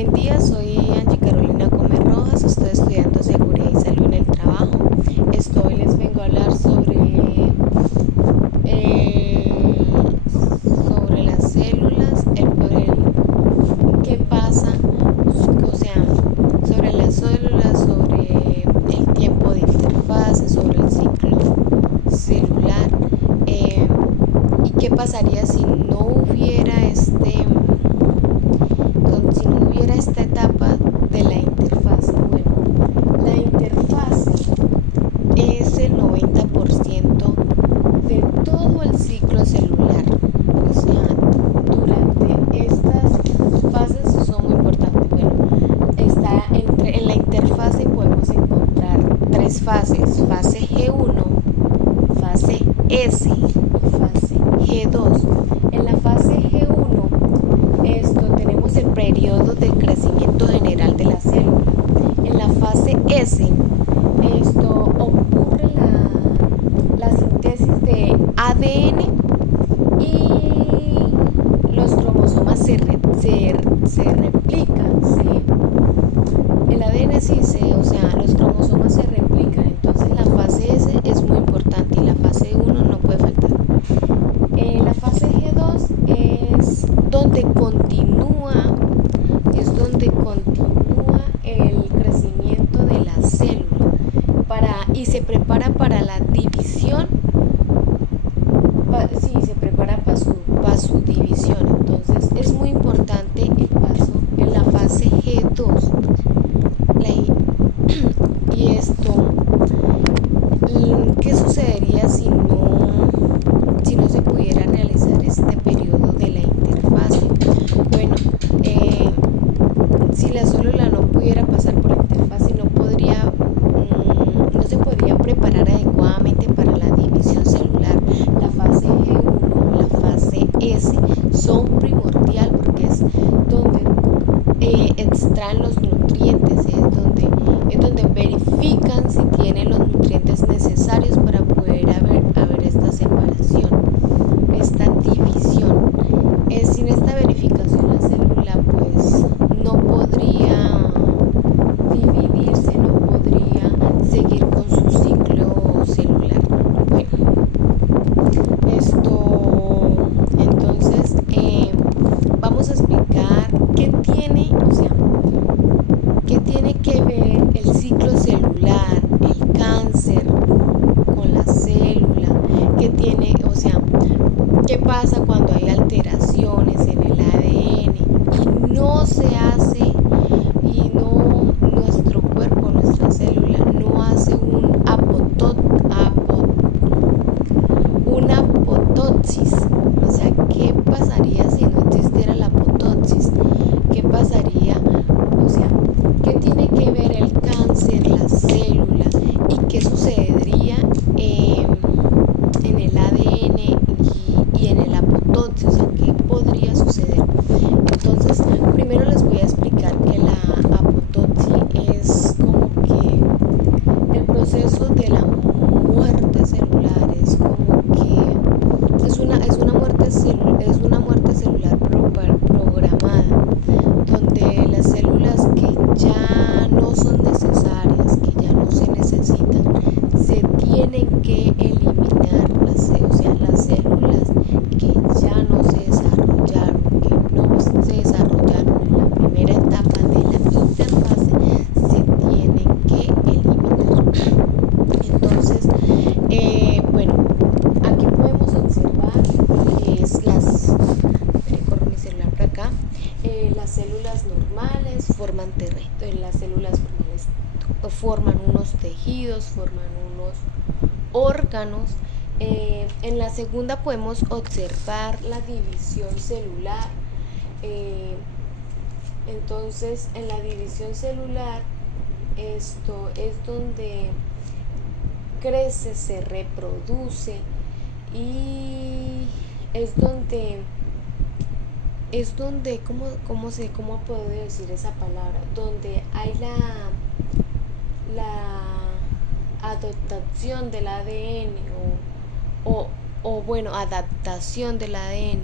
Buen día, soy Angie Carolina Gómez Rojas, estoy estudiando Seguridad y Salud en el Trabajo. Les vengo a hablar sobre las células, qué pasa, o sea, sobre las células, sobre el tiempo de interfase, sobre el ciclo celular, y qué pasaría si no hubiera esta etapa de la interfase. Bueno, la interfase es el 90% de todo el ciclo celular. O sea, durante estas fases son muy importantes. Bueno, en la interfase podemos encontrar tres fases: fase G1, fase S y fase G2. En la fase G1 tenemos el periodo de crecimiento general de la célula. En la fase S ocurre la síntesis de ADN y los cromosomas se replican. El ADN los cromosomas se replican. Entonces la fase S es muy importante y la fase 1 no puede faltar. La fase G2 es donde continúa el crecimiento de la célula y se prepara para la división. Se prepara para su división. Entonces es muy importante el paso en la fase G2. ¿Qué sucedería si no se pudiera realizar este periodo de la interfase? Bueno, si la célula no pudiera pasar por la interfase, no se podría preparar adecuadamente para la división celular. La fase G1, la fase S son primordial porque es donde extraen los nutrientes, es donde verifican si tienen los nutrientes necesarios para poder haber esta separación, esta división. Sin esta verificación la célula pues no podría dividirse, no podría seguir con su ciclo celular. Entonces vamos a explicar qué tiene que ver el ciclo celular, el cáncer con la célula, qué pasa cuando hay alteraciones en el ADN y no se hace, nuestro cuerpo, nuestra célula no hace una apoptosis. O sea, ¿qué pasaría si no existiera la apoptosis? ¿Qué pasaría? O sea, ¿qué tiene que ver el cáncer, la célula y qué sucedería en el ADN y en el apoptosis? O sea, ¿qué podría suceder? Entonces, primero les voy a explicar que la apoptosis es como que el proceso de la muerte celular, es como que es una muerte celular programada, donde las células que ya no son necesarias, que ya no se necesitan, se tienen que eliminar. O sea, las células que ya no se desarrollaron, en la primera etapa de la interfase, se tienen que eliminar. Entonces, aquí podemos observar corro mi celular por acá. Las células normales forman unos tejidos, forman unos órganos. En la segunda podemos observar la división celular. Entonces, en la división celular, esto es donde crece, se reproduce y es donde ¿cómo puedo decir esa palabra? Donde hay la adaptación del ADN adaptación del ADN,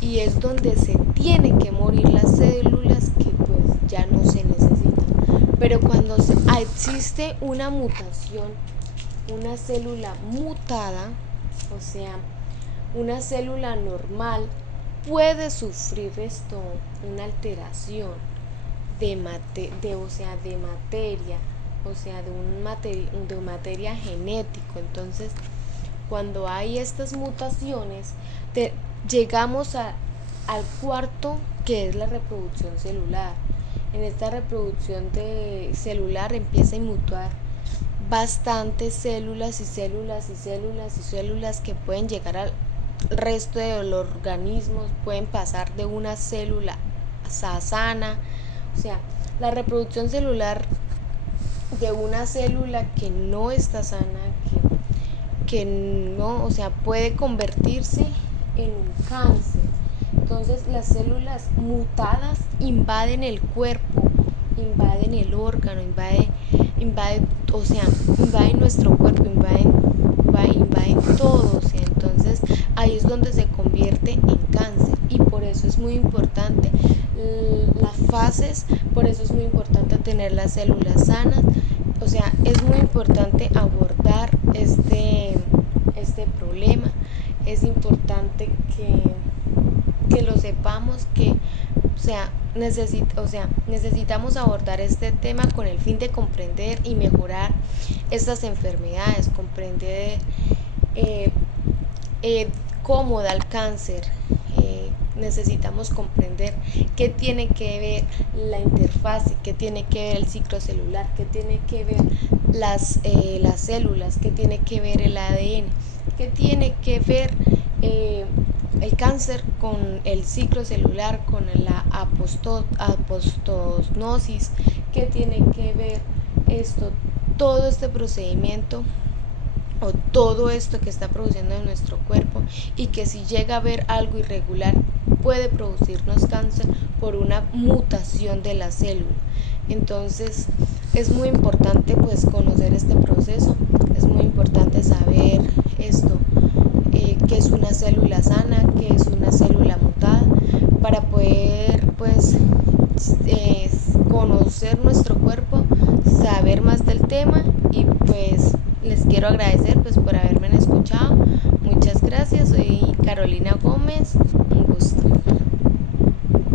y es donde se tienen que morir las células que pues Pero cuando existe una mutación, una célula mutada, o sea, una célula normal puede sufrir una alteración de materia, o sea, de materia genético. Entonces, cuando hay estas mutaciones, llegamos al cuarto, que es la reproducción celular. En esta reproducción celular empieza a mutar bastantes células y células y células y células que pueden llegar al resto de los organismos, pueden pasar de una célula sana. O sea, la reproducción celular de una célula que no está sana, que no, o sea, puede convertirse en un cáncer. Entonces las células mutadas invaden el cuerpo, invaden el órgano, invaden nuestro cuerpo, invaden todo. O sea, entonces ahí es donde se convierte en cáncer. Y por eso es muy importante las fases, por eso es muy importante tener las células sanas. O sea, es muy importante abordar este problema. Es importante que lo sepamos, que necesitamos abordar este tema con el fin de comprender y mejorar estas enfermedades, comprender cómo da el cáncer. Necesitamos comprender qué tiene que ver la interfase, qué tiene que ver el ciclo celular, qué tiene que ver las células, qué tiene que ver el ADN, qué tiene que ver el cáncer con el ciclo celular, con la apoptosis, qué tiene que ver todo este procedimiento o todo esto que está produciendo en nuestro cuerpo, y que si llega a haber algo irregular puede producirnos cáncer por una mutación de la célula. Entonces es muy importante pues conocer este proceso, es muy importante saber qué es una célula sana, qué es una célula mutada, para poder pues conocer nuestro cuerpo, saber más del tema. Y pues les quiero agradecer pues por haberme escuchado. Muchas gracias. Soy Carolina Gómez.